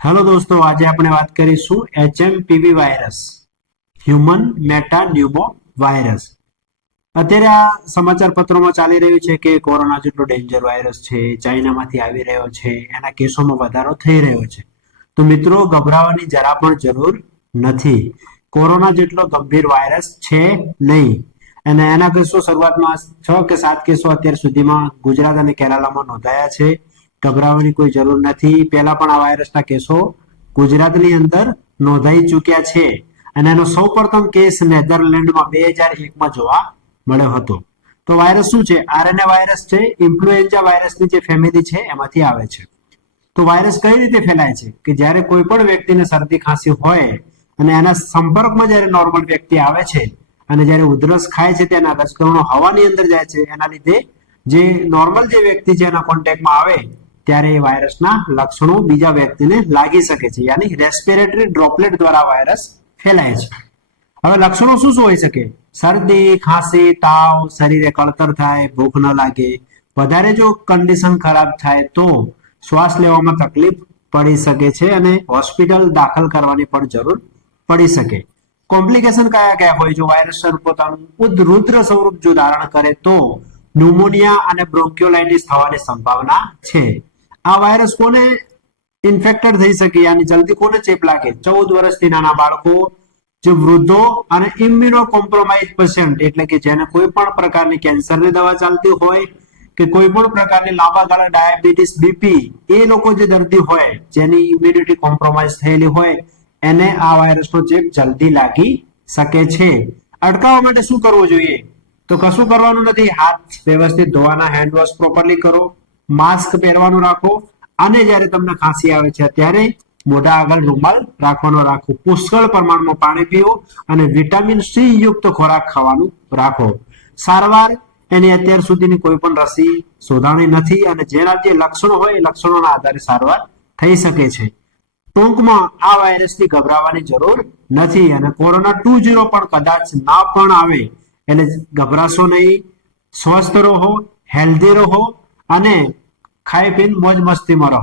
Hello દોસ્તો, આજે આપણે વાત કરીશું HMPV virus, human metapneumovirus. અત્યારે આ સમાચાર પત્રોમાં ચાલી રહ્યું છે કે કોરોના જેટલો ડેન્જર વાયરસ છે, ચાઇનામાંથી આવી રહ્યો છે, એના કેસોમાં વધારો થઈ રહ્યો છે. તો મિત્રો, ગભરાવાની જરા પણ જરૂર નથી. કોરોના જેટલો ગંભીર વાયરસ છે નહીં. અને એના કેસો શરૂઆતમાં 6 કે 7 કેસો અત્યાર સુધીમાં ગુજરાત અને કેરાલામાં નોંધાયા છે. ગભરાવાની કોઈ જરૂર નથી. પહેલા પણ આ વાયરસના કેસો ગુજરાતની અંદર નોંધાઈ ચૂક્યા છે અને એનો સૌપ્રથમ કેસ નેધરલેન્ડમાં 2001માં જોવા મળ્યો હતો. તો વાયરસ શું છે? આરએનએ વાયરસ છે. ઇન્ફ્લુએન્ઝા વાયરસની જે ફેમિલી છે એમાંથી આવે છે. તો વાયરસ કઈ રીતે ફેલાય છે કે જ્યારે કોઈ પણ વ્યક્તિને શરદી ખાંસી હોય અને એના સંપર્કમાં જ્યારે નોર્મલ વ્યક્તિ આવે છે અને જ્યારે ઉધરસ ખાય છે તેના રસકણો હવાની અંદર જાય છે, એના લીધે જે નોર્મલ જે વ્યક્તિ છે એના કોન્ટેક્ટમાં આવે ત્યારે એ વાયરસના લક્ષણો બીજા વ્યક્તિને લાગી શકે છે, યાની રેસ્પિરેટરી ડ્રોપલેટ દ્વારા વાયરસ ફેલાય છે. હવે લક્ષણો શું શું હોઈ શકે? શરદી, ખાંસી, તાવ, શરીરે કળતર થાય, ભૂખ ન લાગે. વધારે જો કન્ડિશન ખરાબ થાય તો શ્વાસ લેવામાં તકલીફ પડી શકે છે અને હોસ્પિટલ દાખલ કરવાની પણ જરૂર પડી શકે. કોમ્પ્લિકેશન કયા કયા હોય? જો વાયરસ પોતાનું રુદ્ર સ્વરૂપ જો ધારણ કરે તો ન્યુમોનિયા અને બ્રોન્કિયોલાઇટિસ થવાની સંભાવના છે. આ વાયરસ કોને ઇન્ફેક્ટેડ થઈ શકે, યાની જલ્દી કોને ચેપ લાગે? 14 વર્ષથી નાના બાળકો, જે વૃદ્ધો અને ઇમ્યુનો કોમ્પ્રોમાઇઝ પેશન્ટ, એટલે કે જેને કોઈ પણ પ્રકારની કેન્સરની દવા ચાલતી હોય કે કોઈ પણ પ્રકારની લાંબા ગાળા ડાયાબિટીસ, બીપી, એ લોકો જે દર્દી હોય જેની ઇમ્યુનિટી કોમ્પ્રોમાઇઝ થયેલી હોય એને આ વાયરસનો ચેપ જલ્દી લાગી શકે છે. અટકાવવા માટે શું કરવું જોઈએ? તો કશું કરવાનું નથી. હાથ વ્યવસ્થિત ધોવાના, હેન્ડ વોશ પ્રોપરલી કરો, માસ્ક પહેરવાનું રાખો અને જ્યારે તમને ખાંસી આવે છે ત્યારે મોઢા આગળ રૂમાલ રાખો. પુષ્કળ પ્રમાણમાં પાણી પીવો અને વિટામિન સી યુક્ત ખોરાક ખાવાનું રાખો. સારવાર એની અત્યાર સુધીની કોઈ પણ રસી શોધાણી નથી અને જેના જે લક્ષણો હોય એ લક્ષણોના આધારે સારવાર થઈ શકે છે. ટૂંકમાં આ વાયરસથી ગભરાવાની જરૂર નથી અને કોરોના 20 પણ કદાચ ના પણ આવે એટલે ગભરાશો નહીં. સ્વસ્થ રહો, હેલ્ધી રહો અને ખાઈ પીને મોજ મસ્તીમાં રહો.